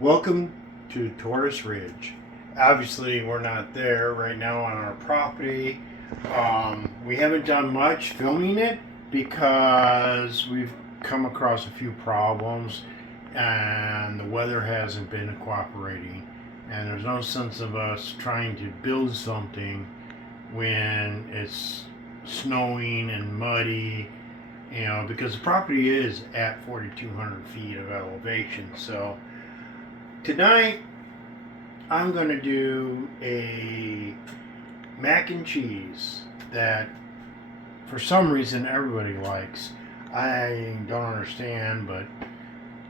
Welcome to Tortoise Ridge. Obviously, we're not there right now on our property. We haven't done much filming it because we've come across a few problems and the weather hasn't been cooperating. And there's no sense of us trying to build something when it's snowing and muddy, because the property is at 4,200 feet of elevation. So tonight, I'm going to do a mac and cheese that for some reason everybody likes. I don't understand, but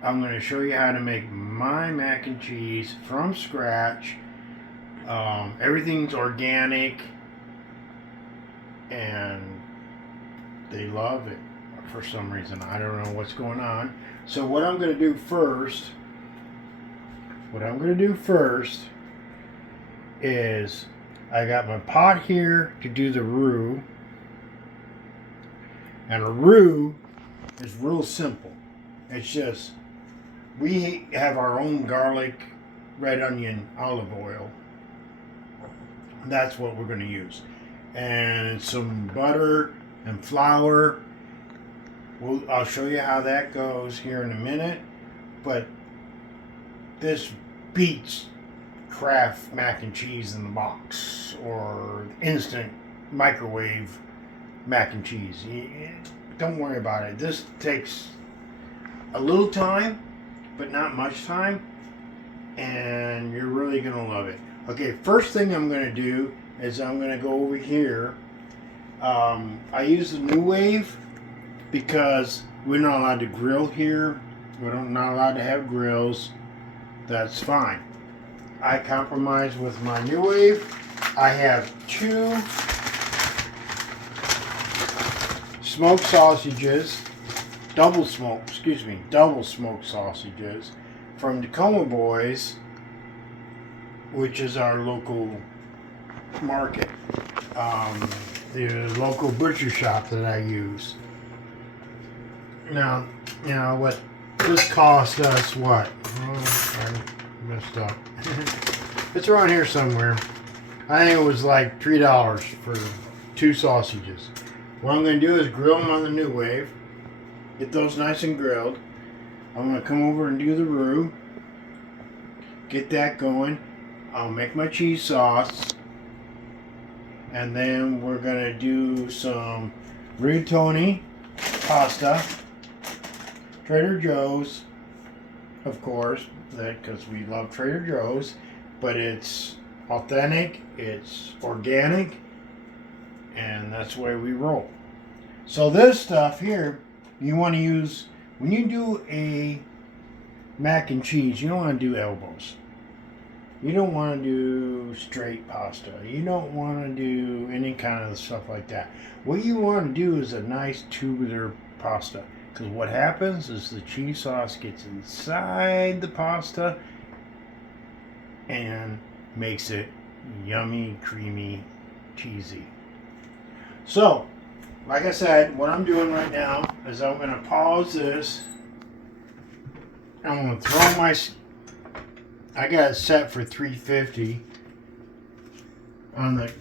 I'm going to show you how to make my mac and cheese from scratch. Everything's organic and they love it for some reason. I don't know what's going on. So what I'm going to do first is I got my pot here to do the roux. And a roux is real simple. It's just, we have our own garlic, red onion, olive oil. That's what we're going to use. And some butter and flour. I'll show you how that goes here in a minute. But this beats Kraft mac and cheese in the box or instant microwave mac and cheese. Don't worry about it. This takes a little time, but not much time, and you're really going to love it. Okay, first thing I'm going to do is I'm going to go over here. I use the NuWave because we're not allowed to grill here. We're not allowed to have grills. That's fine. I compromise with my NuWave. I have two smoked sausages, double smoked sausages from Tacoma Boys, which is our local market, the local butcher shop that I use. Now, what this cost us what? Oh, I messed up. It's around here somewhere. I think it was like $3 for two sausages. What I'm going to do is grill them on the NuWave. Get those nice and grilled. I'm going to come over and do the roux. Get that going. I'll make my cheese sauce. And then we're going to do some rigatoni pasta. Trader Joe's, of course, because we love Trader Joe's, but it's authentic, it's organic, and that's the way we roll. So this stuff here, you want to use, when you do a mac and cheese, you don't want to do elbows. You don't want to do straight pasta. You don't want to do any kind of stuff like that. What you want to do is a nice tubular pasta. Because what happens is the cheese sauce gets inside the pasta and makes it yummy, creamy, cheesy. So, like I said, what I'm doing right now is I'm going to pause this. I'm going to throw I got it set for 350 on the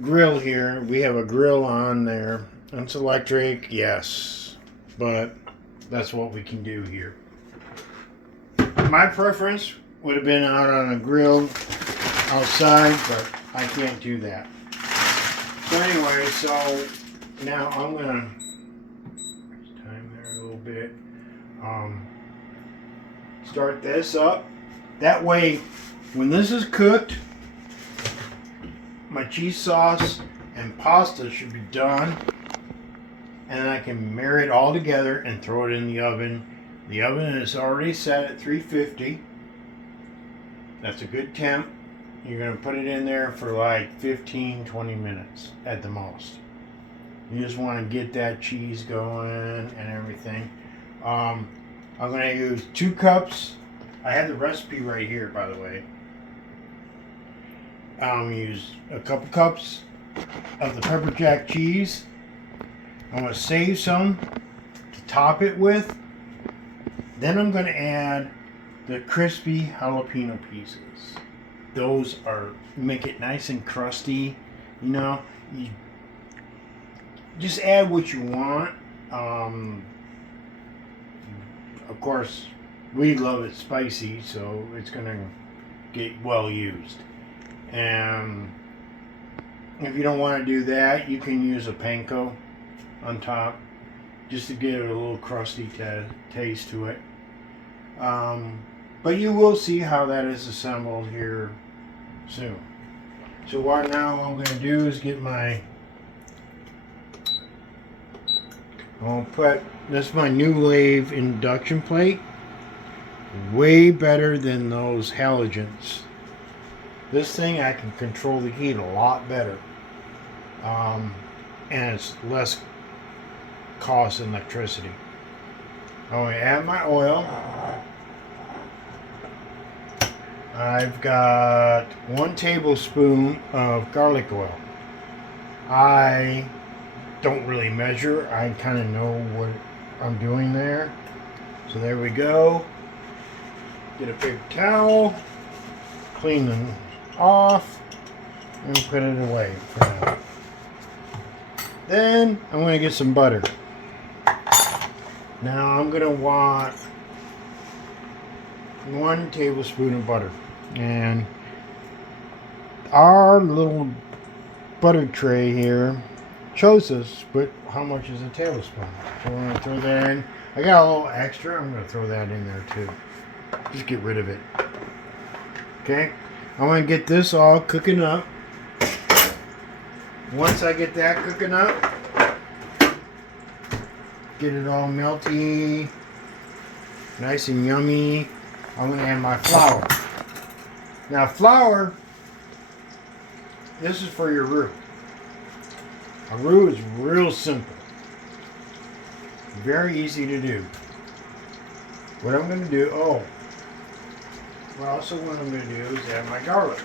grill here. We have a grill on there. It's electric, yes, but that's what we can do here. My preference would have been out on a grill outside, but I can't do that. So anyway, so now I'm gonna time there a little bit. Start this up. That way, when this is cooked, my cheese sauce and pasta should be done, and I can marry it all together and throw it in the oven. The oven is already set at 350. That's a good temp. You're going to put it in there for like 15-20 minutes at the most. You just want to get that cheese going and everything. I'm going to use 2 cups. I have the recipe right here, by the way. I'm going to use a couple cups of the pepper jack cheese. I'm going to save some to top it with. Then I'm going to add the crispy jalapeno pieces. Those make it nice and crusty. You know, you just add what you want. Of course, we love it spicy, so it's gonna get well used. And if you don't want to do that, you can use a panko on top, just to give it a little crusty taste to it. But you will see how that is assembled here soon. So what now I'm going to do is get my, I'll put, this is my New Wave induction plate. Way better than those halogens. This thing I can control the heat a lot better. And it's less cost in electricity. I'm going to add my oil. I've got 1 tablespoon of garlic oil. I don't really measure. I kind of know what I'm doing there. So there we go. Get a paper towel, clean them off, and put it away for now. Then I'm going to get some butter. Now I'm going to want 1 tablespoon of butter. And our little butter tray here shows us how much is a tablespoon. So I'm going to throw that in. I got a little extra. I'm going to throw that in there too. Just get rid of it. Okay. I'm going to get this all cooking up. Once I get that cooking up, get it all melty, nice and yummy, I'm going to add my flour. Now flour, this is for your roux. A roux is real simple. Very easy to do. What I'm going to do, what I'm going to do is add my garlic.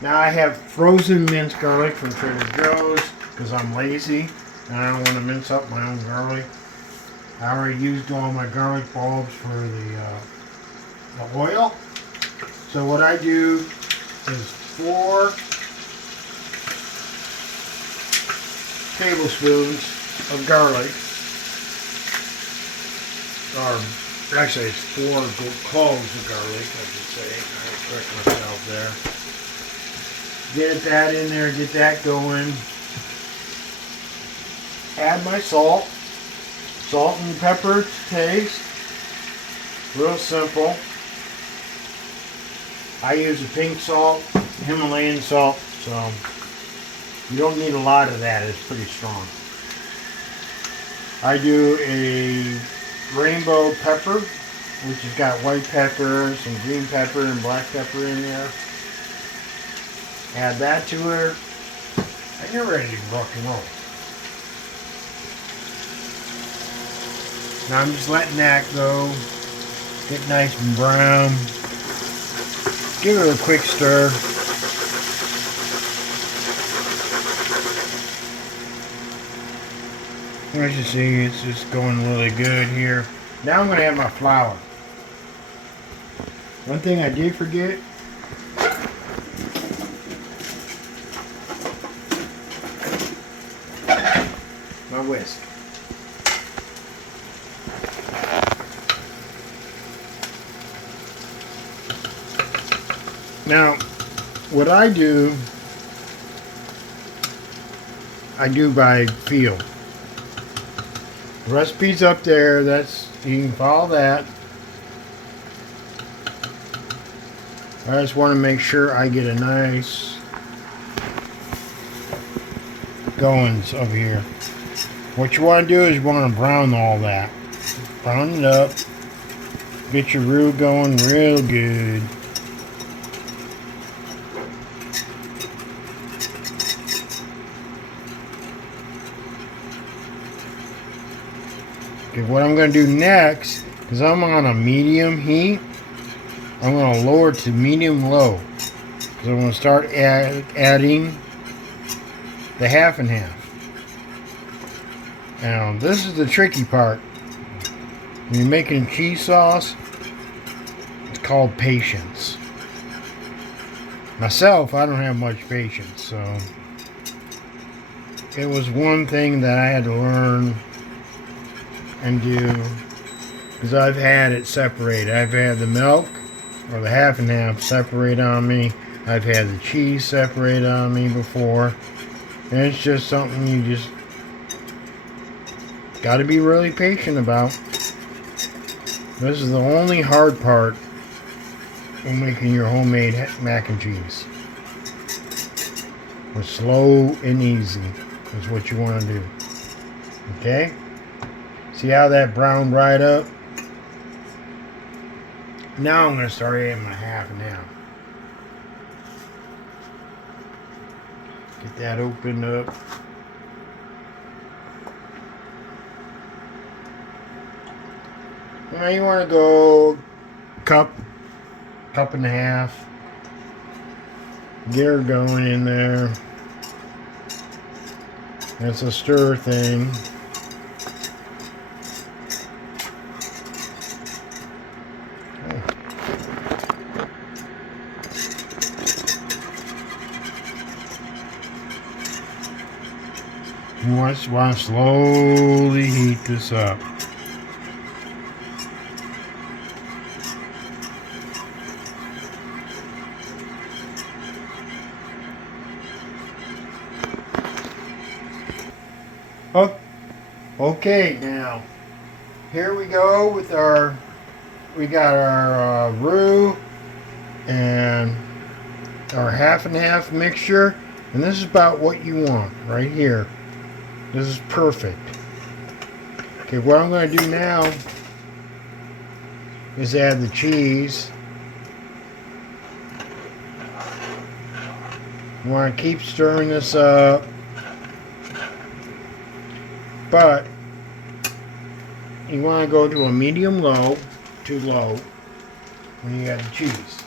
Now I have frozen minced garlic from Trader Joe's because I'm lazy and I don't want to mince up my own garlic. I already used all my garlic bulbs for the oil. So what I do is 4 tablespoons of garlic, or actually it's 4 cloves of garlic, I should say. I correct myself there. Get that in there, get that going. Add my salt. Salt and pepper to taste. Real simple. I use a pink salt, Himalayan salt, so you don't need a lot of that. It's pretty strong. I do a rainbow pepper, which has got white pepper, some green pepper, and black pepper in there. Add that to her, and you're ready to rock and roll. Now I'm just letting that go, get nice and brown. Give it a quick stir. As you see, it's just going really good here. Now I'm going to add my flour. One thing I did forget, my whisk. Now, what I do by feel. The recipe's up there. You can follow that. I just want to make sure I get a nice goings over here. What you want to do is you want to brown all that. Brown it up. Get your roux going real good. Okay, what I'm going to do next, because I'm on a medium heat, I'm going to lower it to medium-low. Because I'm going to start adding the half and half. Now, this is the tricky part. When you're making cheese sauce, it's called patience. Myself, I don't have much patience, so it was one thing that I had to learn and do, because I've had it separated. I've had the milk or the half and half separate on me. I've had the cheese separate on me before. And it's just something you just got to be really patient about. This is the only hard part when making your homemade mac and cheese. It's slow and easy is what you want to do. Okay? See how that browned right up? Now I'm going to start adding my half and half. Get that opened up. Now you want to go cup and a half. Get her going in there. That's a stir thing. You want to slowly heat this up. Oh, okay, now here we go with we got our roux and our half and half mixture, and this is about what you want right here. This is perfect. Okay, what I'm going to do now is add the cheese. You want to keep stirring this up, but you want to go to a medium low to low when you add the cheese.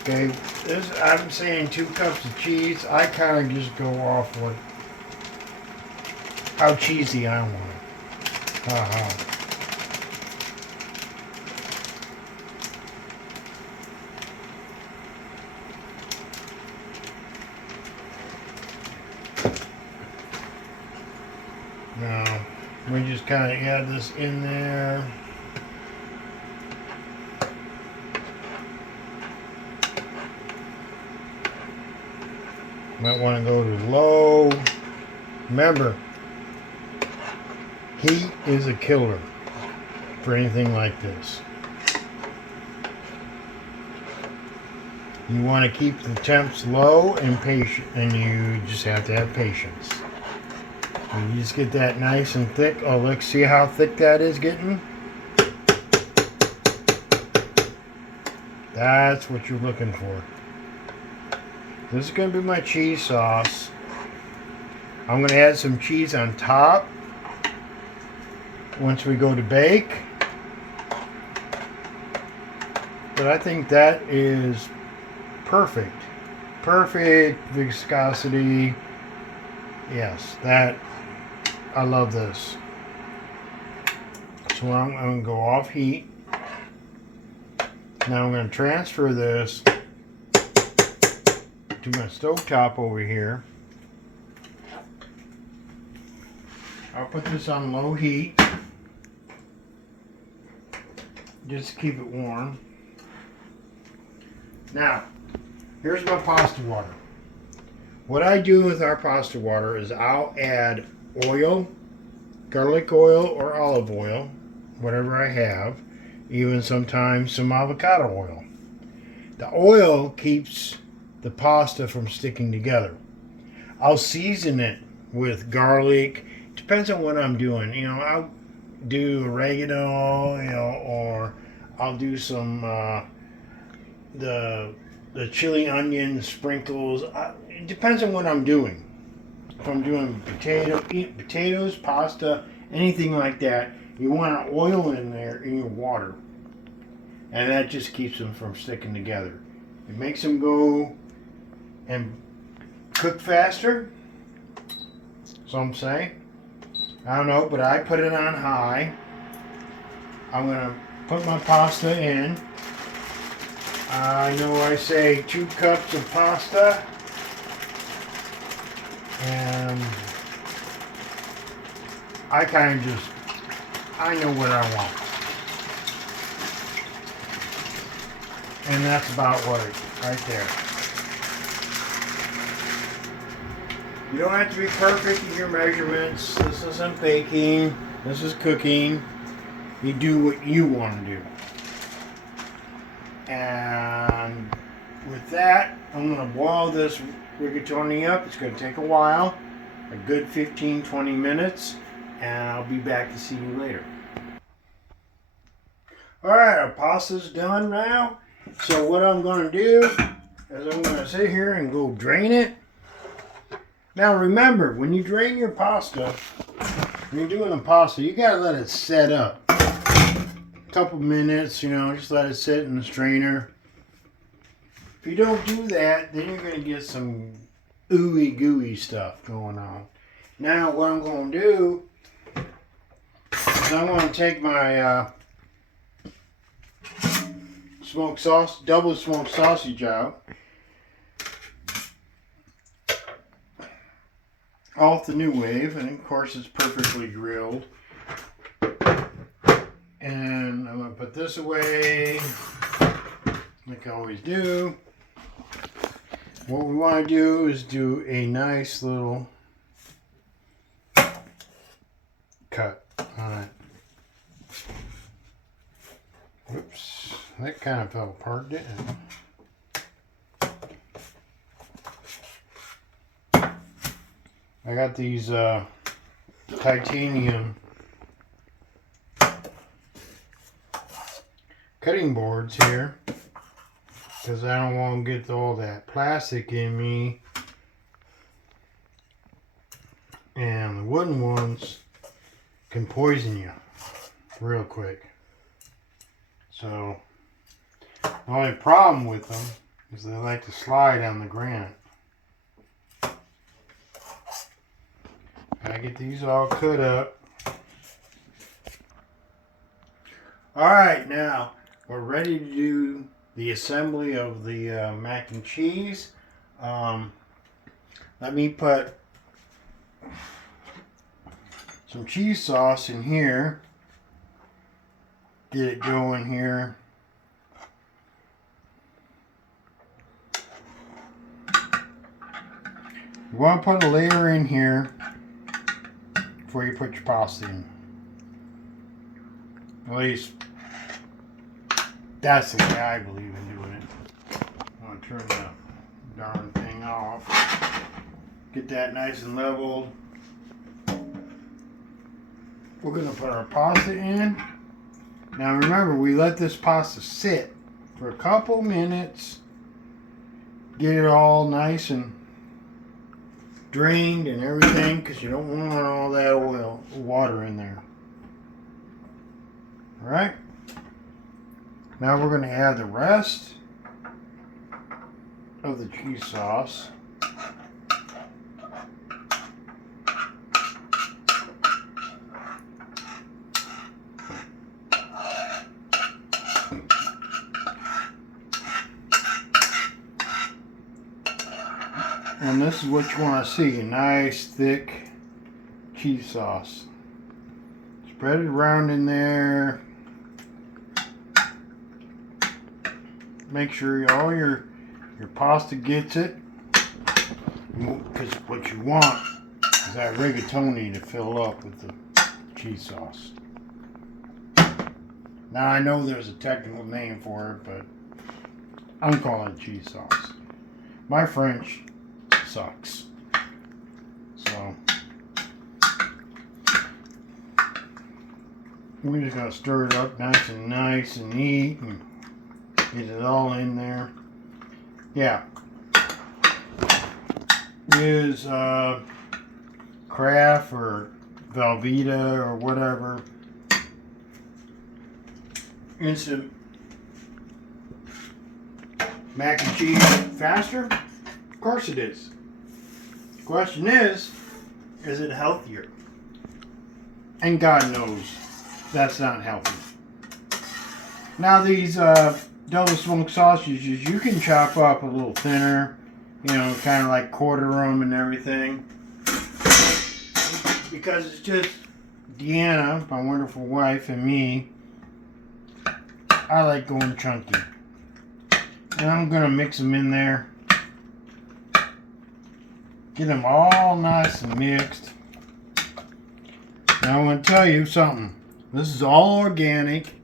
Okay, I'm saying 2 cups of cheese. I kind of just go off how cheesy I want it. Now, we just kind of add this in there. Might want to go to low. Remember, heat is a killer for anything like this. You want to keep the temps low and patient, and you just have to have patience. And you just get that nice and thick. Oh, look, see how thick that is getting? That's what you're looking for. This is going to be my cheese sauce. I'm going to add some cheese on top once we go to bake. But I think that is perfect. Perfect viscosity. Yes, I love this. So I'm going to go off heat. Now I'm going to transfer this to my stovetop over here. I'll put this on low heat just to keep it warm. Now, here's my pasta water. What I do with our pasta water is I'll add oil, garlic oil or olive oil, whatever I have, even sometimes some avocado oil. The oil keeps the pasta from sticking together. I'll season it with garlic. Depends on what I'm doing. You know, I'll do oregano, or I'll do some the chili onion sprinkles. It depends on what I'm doing. If I'm doing potatoes, pasta, anything like that, you want oil in there in your water, and that just keeps them from sticking together. It makes them go and cook faster. Some say. I don't know, but I put it on high. I'm going to put my pasta in. I know I say 2 cups of pasta. And I kind of just, I know what I want. And that's about right there. You don't have to be perfect in your measurements. This isn't baking. This is cooking. You do what you want to do. And with that, I'm going to boil this rigatoni up. It's going to take a while, a good 15-20 minutes, and I'll be back to see you later. Alright, our pasta's done now. So what I'm going to do is I'm going to sit here and go drain it. Now remember, when you drain your pasta, when you're doing the pasta, you got to let it set up. A couple minutes, just let it sit in the strainer. If you don't do that, then you're going to get some ooey gooey stuff going on. Now what I'm going to do is I'm going to take my double smoked sausage out off the New Wave, and of course it's perfectly grilled. And I'm going to put this away like I always do. What we want to do is do a nice little cut on it. Whoops, that kind of fell apart, didn't it? I got these titanium cutting boards here because I don't want to get all that plastic in me, and the wooden ones can poison you real quick. So the only problem with them is they like to slide on the granite. I get these all cut up. Alright, now we're ready to do the assembly of the mac and cheese. Let me put some cheese sauce in here. Get it going here. You want to put a layer in here before you put your pasta in. At least that's the way I believe in doing it. I'm going to turn the darn thing off. Get that nice and leveled. We're going to put our pasta in. Now remember, we let this pasta sit for a couple minutes. Get it all nice and drained and everything, because you don't want all that water in there. Alright. Now we're going to add the rest of the cheese sauce. And this is what you want to see, a nice thick cheese sauce. Spread it around in there. Make sure all your pasta gets it. Because what you want is that rigatoni to fill up with the cheese sauce. Now I know there's a technical name for it, but I'm calling it cheese sauce. My French sucks. So we're just gonna stir it up nice and neat and get it all in there. Yeah. Use Kraft or Velveeta or whatever instant mac and cheese faster? Of course it is. The question is it healthier? And God knows that's not healthy. Now these double smoked sausages, you can chop up a little thinner, you know, kind of like quarter them and everything. Because it's just Deanna, my wonderful wife, and me. I like going chunky. And I'm going to mix them in there. Get them all nice and mixed. Now I want to tell you something. This is all organic.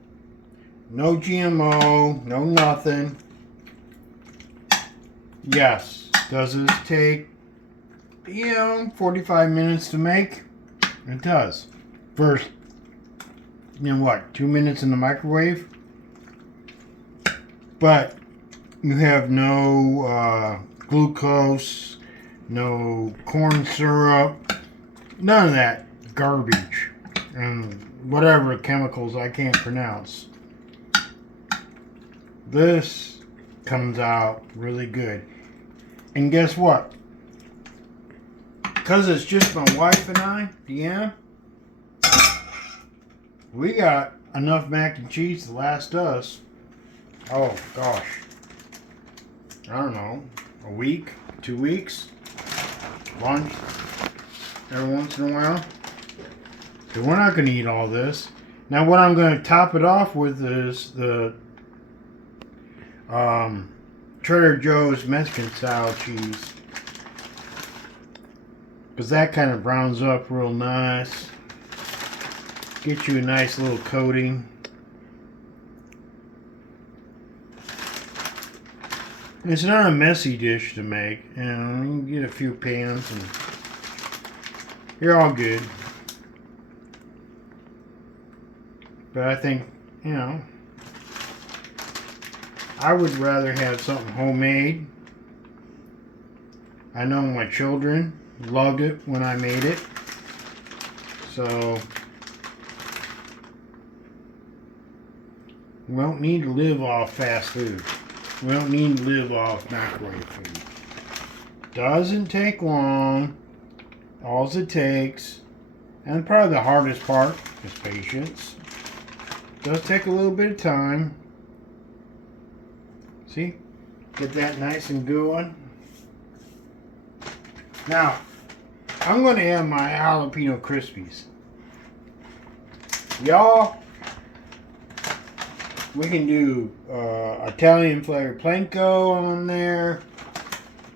No GMO. No nothing. Yes. Does this take, 45 minutes to make? It does. First, 2 minutes in the microwave? But you have no glucose, no corn syrup, none of that garbage and whatever chemicals I can't pronounce. This comes out really good. And guess what? Because it's just my wife and I, Deanna, we got enough mac and cheese to last us, oh gosh, I don't know, a week, 2 weeks, lunch every once in a while. So we're not going to eat all this. Now what I'm going to top it off with is the Trader Joe's Mexican style cheese. Because that kind of browns up real nice. Get you a nice little coating. It's not a messy dish to make. You can get a few pans and you're all good. But I think, I would rather have something homemade. I know my children loved it when I made it. So we don't need to live off fast food. We don't need to live off microwave food. Doesn't take long. All it takes, and probably the hardest part, is patience. Does take a little bit of time. See? Get that nice and going. Now, I'm going to add my jalapeno crispies. Y'all, we can do Italian flavored panko on there.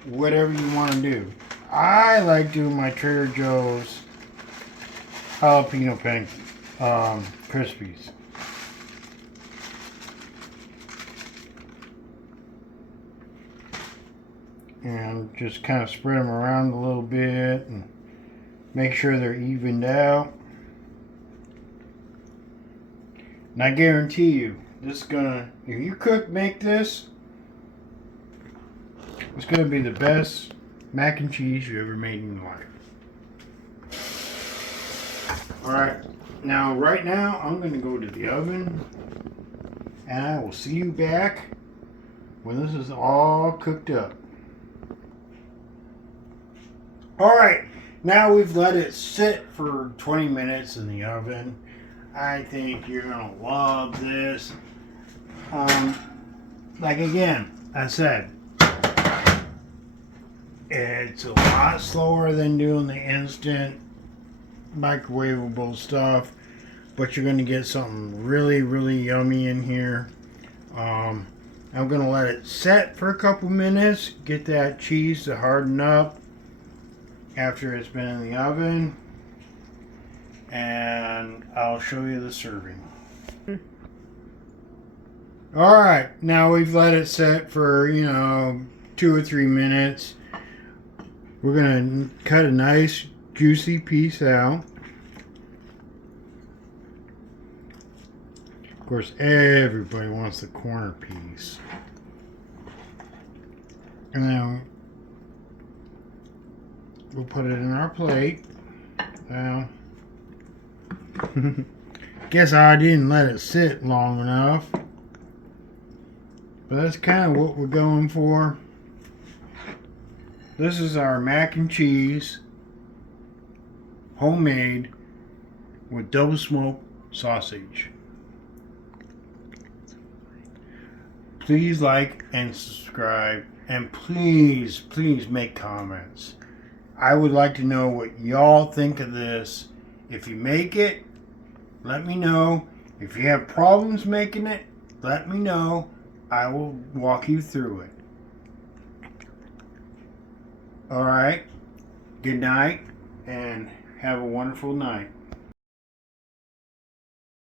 Whatever you want to do. I like doing my Trader Joe's jalapeno crispies. And just kind of spread them around a little bit and make sure they're evened out. And I guarantee you, this is gonna, if you make this, it's gonna be the best mac and cheese you ever made in your life. Alright, right now I'm gonna go to the oven and I will see you back when this is all cooked up. Alright, now we've let it sit for 20 minutes in the oven. I think you're going to love this. Like again, I said, it's a lot slower than doing the instant microwavable stuff, but you're going to get something really, really yummy in here. I'm going to let it set for a couple minutes, get that cheese to harden up after it's been in the oven, and I'll show you the serving. Alright, now we've let it set for 2 or 3 minutes. We're going to cut a nice juicy piece out. Of course, everybody wants the corner piece. And then we'll put it in our plate. Well, guess I didn't let it sit long enough. But that's kind of what we're going for. This is our mac and cheese, homemade, with double smoked sausage. please like and subscribe, and please make comments. I would like to know what y'all think of this. If you make it, let me know. If you have problems making it, let me know. I will walk you through it. Alright, good night, and have a wonderful night.